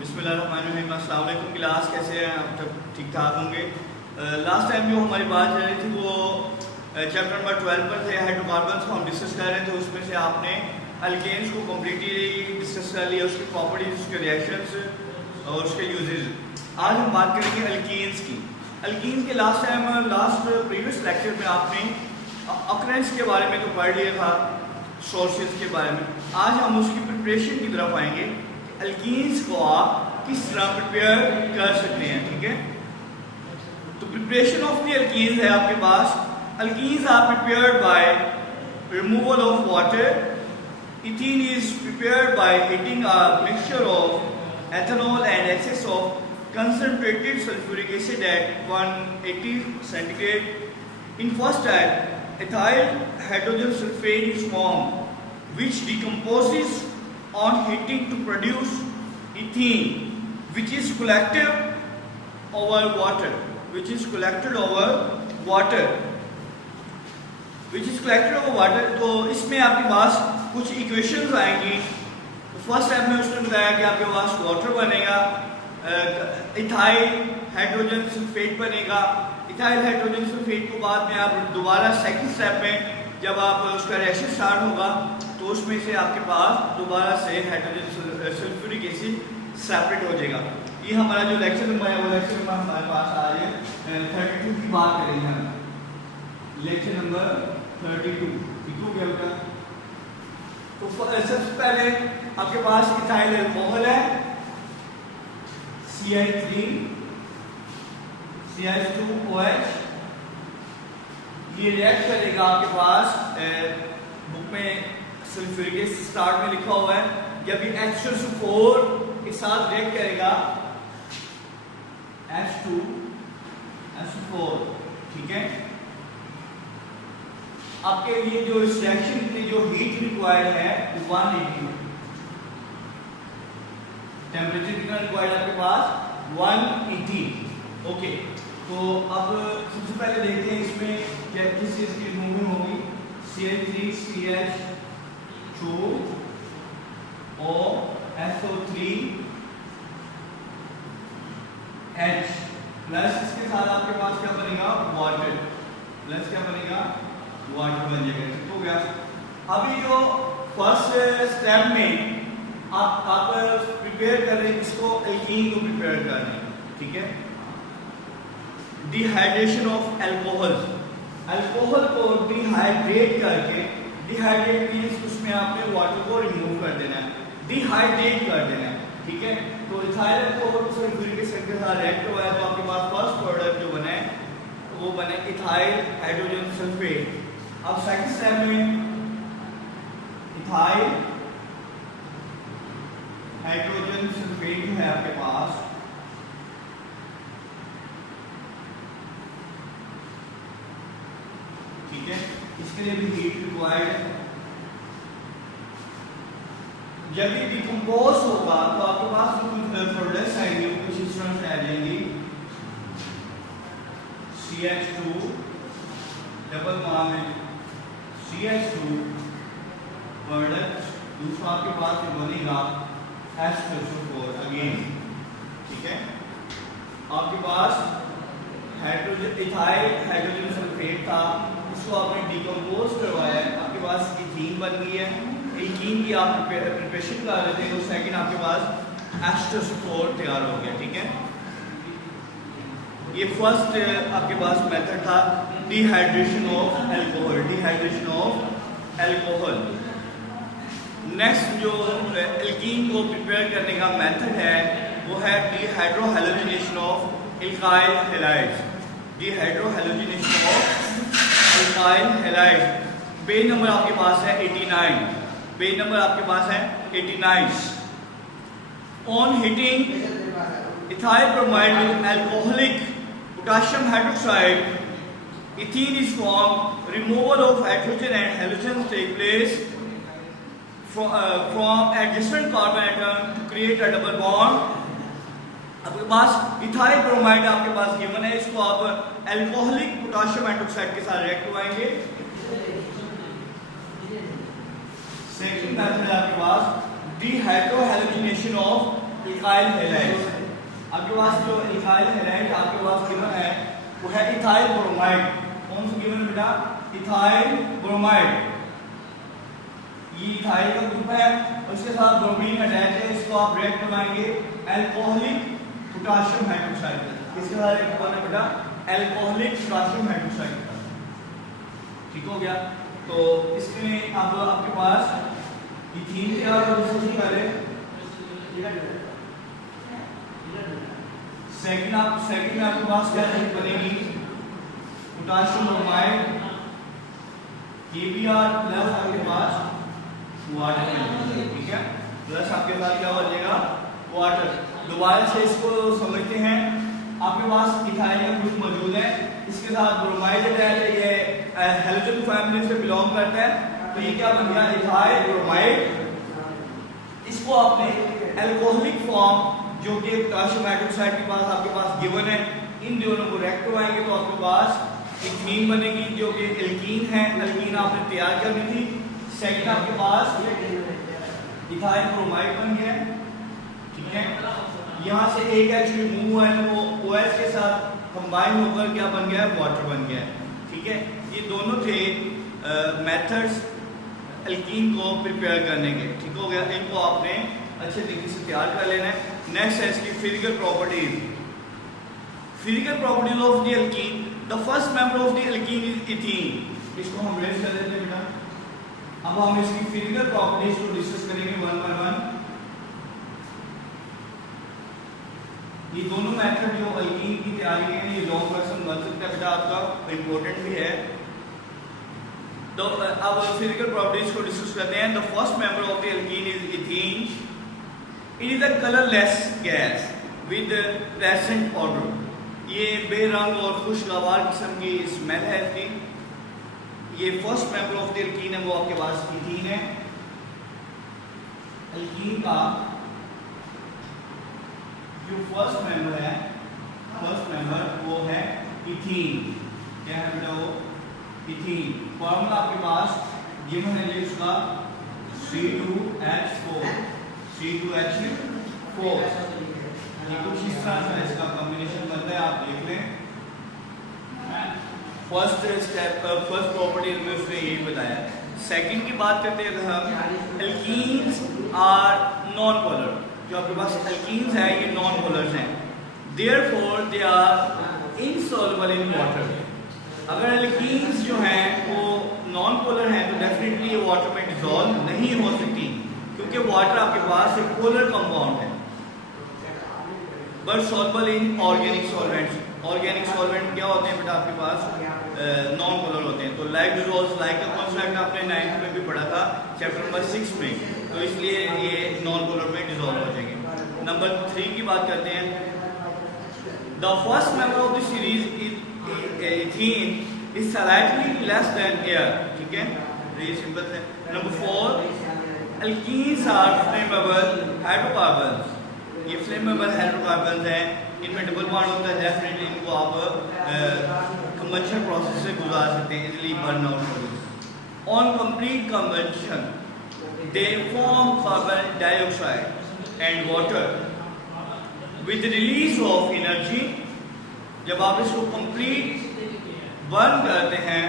बिस्मिल्लाहिर्रहमानिर्रहीम। अस्सलाम वालेकुम क्लास, कैसे हैं आप? सब ठीक ठाक होंगे। लास्ट टाइम जो हमारी बात चल रही थी वो चैप्टर नंबर 12 पर थे। हाइड्रोकार्बन्स को हम डिस्कस कर रहे थे। उसमें से आपने अल्केन्स को कम्प्लीटली डिस्कस कर लिया, उसकी प्रॉपर्टीज, उसके रिएक्शंस और उसके यूजेस। आज हम बात करेंगे अल्कीन्स की। अल्कीन के लास्ट प्रीवियस लेक्चर में आपने अकरेंस के बारे में तो पढ़ लिया था, सोर्सेज के बारे में। आज हम उसकी प्रिपरेशन की तरफ आएंगे। अल्कीन्स को आप किस तरह प्रिपेयर कर सकते हैं, ठीक है। तो प्रिपरेशन ऑफ द अल्कीन्स है आपके पास। Alkenes are prepared by removal of water. Ethene is prepared by heating a mixture of ethanol and excess of concentrated sulfuric acid at 180 centigrade. In first step, ethyl hydrogen sulfate is formed, which decomposes on heating to produce ethene, which is collected over water. तो इसमें आपके पास कुछ equations आएंगी। First step में उसने बताया कि आपके पास वाटर बनेगा, इथाइल हाइड्रोजन सल्फेट बनेगा। इथाइल हाइड्रोजन सल्फेट को बाद में आप दोबारा सेकंड स्टेप में जब आप उसका रिएक्शन स्टार्ट होगा तो उसमें से आपके पास दोबारा से हाइड्रोजन सल्फ्यूरिक एसिड सेपरेट हो जाएगा। ये हमारा जो लेक्चर नंबर है वो लेक्चर नंबर हमारे पास आज है 32 की बात करेंगे हम। लेक्चर नंबर 32 हो गया होगा। तो सबसे पहले आपके पास इथाइल अल्कोहल है, CH3 CH2OH। ये रिएक्ट करेगा आपके पास, बुक में सल्फ्यूरिक एसिड स्टार्ट में लिखा हुआ है। जब ये H2SO4 के साथ रिएक्ट करेगा H2SO4, ठीक है। आपके लिए जो इस रिएक्शन के लिए जो हीट रिक्वायर्ड है 180, टेम्परेचर कितना रिक्वायर्ड आपके पास 180। ओके, तो अब सबसे पहले देखते हैं इसमें क्या किस चीज की रिमूविंग होगी। CH3 CH2 SO3 H plus इसके साथ आपके पास क्या बनेगा वाटर, प्लस क्या बनेगा वाटर बन जाएगा। ठीक हो गया। अभी जो फर्स्ट स्टेप में आप प्रिपेयर कर रहे हैं, इसको एल्कीन को प्रिपेयर कर रहे हैं, ठीक है। डिहाइड्रेशन ऑफ अल्कोहल को डिहाइड्रेट करके, डिहाइड्रेट मींस उसमें आपने वाटर को रिमूव कर देना है, डिहाइड्रेट कर देना है, ठीक है। तो इथाइल अल्कोहल सल्फ्यूरिक एसिड के साथ रिएक्ट हुआ है तो आपके पास फर्स्ट प्रोडक्ट जो बना है वो बने इथाइल हाइड्रोजन सल्फेट। अब सेकंड स्टेप में इथाइल हाइड्रोजन सल्फेट है आपके पास, ठीक है। इसके लिए भी हीट रिक्वायर्ड है। जब ये डिकम्पोज होगा तो आपके पास कुछ प्रोडक्ट्स आएंगे, कुछ इस तरह से आ जाएंगी। CH2 double bond CH2 product, दूसरा आपके पास बनेगा H2SO4 अगेन, ठीक है। आपके पास हाइड्रोजन इथाइल हाइड्रोजन सल्फेट था, उसको आपने डिकम्पोज करवाया है, आपके पास इथीन बन गई है। इथीन की आप प्रिपरेशन कर रहे थे तो सेकंड आपके पास H2SO4 तैयार हो गया, ठीक है। ये फर्स्ट आपके पास मेथड था डिहाइड्रेशन ऑफ अल्कोहल। नेक्स्ट जो एल्कीन को प्रिपेयर करने का मेथड है वो है dehydrohalogenation of alkyl halides. Dehydrohalogenation of alkyl halides. Page number आपके पास है 89। पेज नंबर आपके पास है 89। On heating ethyl bromide with alcoholic potassium hydroxide, ethene is formed. Removal of hydrogen and halogens take place from adjacent carbon atom to create a double bond. आपके पास ethyl bromide आपके पास given है, इसको आप alcoholic potassium hydroxide के साथ react करवाएंगे। Second method है आपके पास डिहाइड्रोहैलोजिनेशन ऑफ इथाइल हैलाइड। आपके पास जो इथाइल हैलाइड आपके पास गिवन है वो है इथाइल ब्रोमाइड। कौन सा गिवन बेटा? Ethyl bromide. ये इथाइल का ग्रुप है, उसके साथ ब्रोमीन अटैच है, इसको आप रिएक्ट करवाएंगे अल्कोहलिक पोटेशियम हाइड्रोक्साइड। किसके साथ रिएक्ट करवाना बेटा? Alcoholic potassium hydroxide. ठीक हो गया। तो इसमें अब आपके पास इथीन तैयार हो। सबसे पहले सेकंड में आपके पास क्या बनेगी? पोटेशियम ब्रोमाइड KBr प्लस आपके पास वाटर। ठीक है, प्लस आपके पास क्या हो जाएगा? वाटर। दोबारा से इसको समझते हैं। आपके पास इथाइल का ग्रुप मौजूद है, इसके साथ ब्रोमाइड अटैच है, ये हैलोजन फैमिली से बिलोंग करता है। तो ये क्या बन गया? Ethyl bromide. इसको आपने अल्कोहलिक फॉर्म जो कि पोटेशियम हाइड्रोक्साइड के पास आपके पास गिवन है, इन दोनों को रिएक्ट करवाएंगे तो आपके पास इथीन बनेगी जो कि एल्कीन है। एल्कीन आपने तैयार करनी थी। सेकंड आपके पास इथाइल ब्रोमाइड बन गया। ठीक है, यहाँ से एक H रिमूव हुआ है, वो OH के साथ कंबाइन होकर क्या बन गया? वाटर बन गया। ठीक है, ये दोनों थे मेथड्स एल्कीन को प्रिपेयर करने के। ठीक हो गया, इनको आपने अच्छे तरीके से तैयार कर लेना है। नेक्स्ट है इसकी physical properties. Physical properties of the alkene. The first member of the alkene is ethene. इसको हम रेज कर देते हैं बेटा। अब हम इसकी फिजिकल प्रॉपर्टीज को डिस्कस करेंगे वन बाय वन। ये दोनों मेथड जो एल्कीन की तैयारी के लिए लॉन्ग क्वेश्चन बन सकता है बेटा आपका, इंपॉर्टेंट भी है। तो अब फिजिकल प्रॉपर्टीज को डिस्कस करते हैं। The first member of the alkene is ethene. It is a colourless gas with pleasant odour. ये बेरंग और खुशगवार किस्म की स्मेल है इसकी। ये first member of the alkene है, वो आपके पास इथीन है। एल्कीन का जो फर्स्ट मेंबर है, फर्स्ट मेंबर वो है इथीन। क्या है बेटा? वो इथीन। फॉर्मूला आपके पास गिवन है जी उसका C2H4। C2H4 कुछ इस तरह से इसका कॉम्बिनेशन बनता है, आप देख लें। फर्स्ट स्टेप फर्स्ट प्रॉपर्टी में उसने यही बताया। सेकंड की बात करते हैं हम, एल्कीन्स आर नॉन पोलर। जो आपके पास एल्कीन्स है ये नॉन पोलर्स हैं, therefore they are insoluble in water. अगर एल्कीन्स जो हैं वो नॉन पोलर हैं तो डेफिनेटली ये वाटर में डिसॉल्व नहीं हो सकती, क्योंकि वाटर आपके पास एक पोलर कंपाउंड है। But soluble in organic solvents. Organic solvent क्या होते हैं बेटा? आपके पास नॉन पोलर होते हैं। तो लाइक डिसॉल्व्स, लाइक का कॉन्सेप्ट आपने 9th में भी पढ़ा था, चैप्टर नंबर 6 में। तो इसलिए ये नॉन पोलर में डिसॉल्व हो जाएंगे। नंबर 3 की बात करते हैं। The first member of the series ethene is slightly less than air. ठीक है, ये सिंपल है। Number 4, alkenes are flammable hydrocarbons. ये फ्लेमेबल हाइड्रोकार्बन्स हैं, इनमें डबल बॉन्ड होता है, डेफिनेटली इनको आप कंबशन प्रोसेस से गुजार सकते हैं, इजीली बर्न आउट हो। On complete combustion they form carbon dioxide and water with release of energy. जब आप इसको कंप्लीट बर्न करते हैं,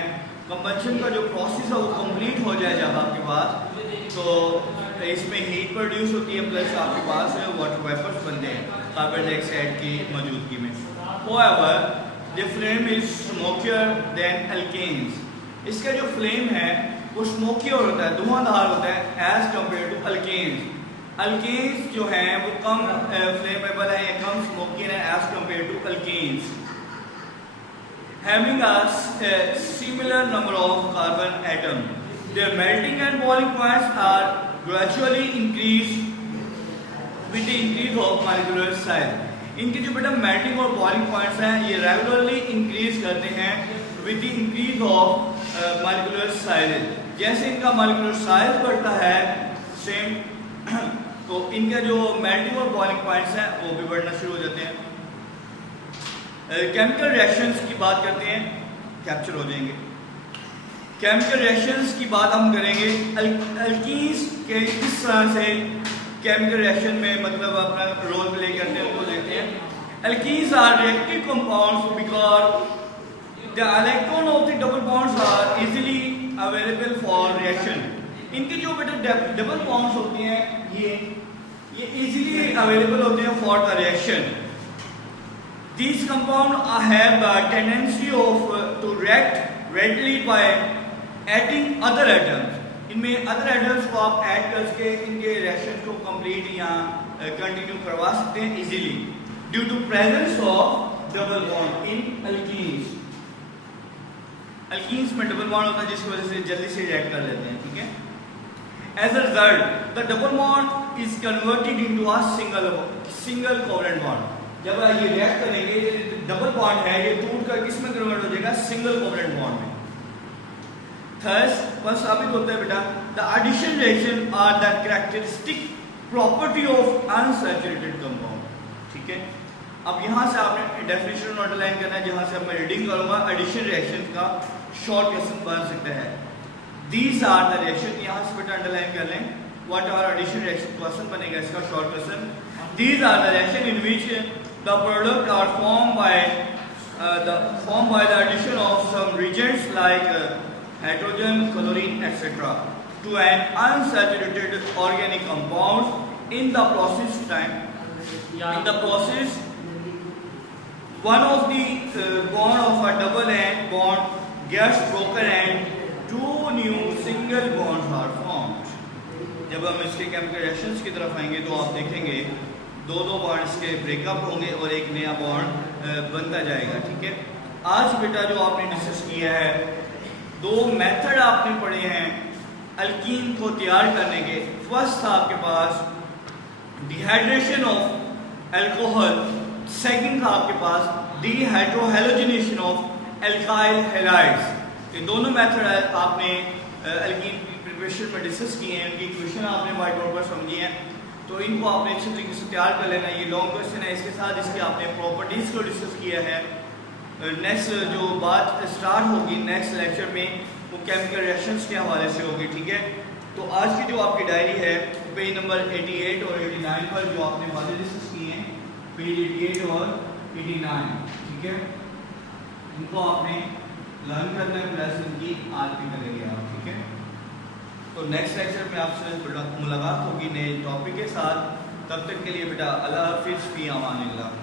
कंबशन का जो प्रोसेस है वो कंप्लीट हो जाए जब आपके पास, तो इसमें हीट प्रोड्यूस होती है, प्लस आपके पास वाटर वेपर्स बनते हैं कार्बन डाइऑक्साइड की मौजूदगी में। However, the flame is smokier than alkanes. इसका जो फ्लेम है वो स्मोकियर होता है, धुआंधार होता है as compare to alkanes. Alkanes जो हैं वो कम फ्लेमेबल है या कम स्मोकियर है as compare to alkanes. Having a similar number of carbon atoms, their melting and boiling points are gradually increased with the increase of molecular size. इनके जो बेटा मेल्टिंग और बॉइलिंग पॉइंट्स हैं ये रेगुलरली इंक्रीज करते हैं with the increase of molecular size. जैसे इनका मॉलिक्यूलर साइज बढ़ता है सेम, तो इनका जो मेल्टिंग और बॉइलिंग पॉइंट्स हैं वो भी बढ़ना शुरू हो जाते हैं। केमिकल रिएक्शंस की बात करते हैं, कैप्चर हो जाएंगे। केमिकल रिएक्शंस की बात हम करेंगे। अल्कीन्स के किस तरह से केमिकल रिएक्शन में मतलब अपना रोल प्ले करते हैं उनको देखते हैं। Alkenes are reactive compounds because the electron of the double bonds are easily available for reaction. इनके जो बेटा डबल बॉन्ड्स होते हैं ये इजीली अवेलेबल होते हैं for the reaction. These compounds have the tendency to react readily by adding other atoms. इनमें other atoms को आप ऐड करके इनके रिएक्शन को कंप्लीट या कंटिन्यू करवा सकते हैं easily due to presence of double bond in alkenes. Alkenes में डबल बॉन्ड होता है जिसकी वजह से जल्दी से रिएक्ट कर लेते हैं, ठीक है। As a result, the double bond is converted into a single covalent bond. जब ये रिएक्ट करेंगे डबल बॉन्ड है ये टूट कर किस में कन्वर्ट हो जाएगा, सिंगल कोवलेंट बॉन्ड में। Thus, बस साबित होता है बेटा the addition reaction are the characteristic property of unsaturated compound, ठीक है। अब यहाँ से आपने डेफिनेशन अंडरलाइन करना है, जहाँ से अब मैं रीडिंग करूँगा एडिशन रिएक्शन का शॉर्ट क्वेश्चन बन सकता है। These are the reaction, यहाँ से बेटा अंडरलाइन कर लें what are addition reaction question बनेगा इसका short question. These are the reaction in which the product are formed by the addition of some reagents like hydrogen, chlorine, etc. to an unsaturated organic compound. In the process one of the bond of a double end bond gets broken and two new single bonds are formed. जब हम इसके chemical reactions की तरफ आएंगे तो आप देखेंगे दो बॉन्ड्स के ब्रेकअप होंगे और एक नया बॉन्ड बनता जाएगा, ठीक है। आज बेटा जो आपने डिस्कस किया है दो मेथड आपने पढ़े हैं अल्कीन को तैयार करने के। फर्स्ट था आपके पास डिहाइड्रेशन ऑफ अल्कोहल, सेकंड था आपके पास डिहाइड्रोहैलोजिनेशन ऑफ एल्काइल हैलाइड्स। ये दोनों मेथड आपने अल्कीन की प्रिपरेशन में डिस्कस किए हैं, उनकी क्वेश्चन आपने व्हाइट बोर्ड पर समझी हैं, तो इनको आपने अच्छे तरीके से तैयार कर लेना। ये लॉन्ग क्वेश्चन है, इसके साथ इसकी आपने प्रॉपर्टीज़ को डिस्कस किया है। नेक्स्ट जो बात स्टार्ट होगी नेक्स्ट लेक्चर में वो केमिकल रिएक्शंस के हवाले से होगी, ठीक है। तो आज की जो आपकी डायरी है पेज नंबर 88 और 89 पर जो आपने बातें डिस्कस की हैं, पेज 88 और 89, ठीक है, इनको आपने लर्न करना है, प्लस इनकी आज भी करेंगे आप, ठीक है। तो नेक्स्ट लेक्चर में आपसे मुलाकात होगी नए टॉपिक के साथ। तब तक के लिए बेटा अल्लाह हाफिज़, फी अमानिल्लाह।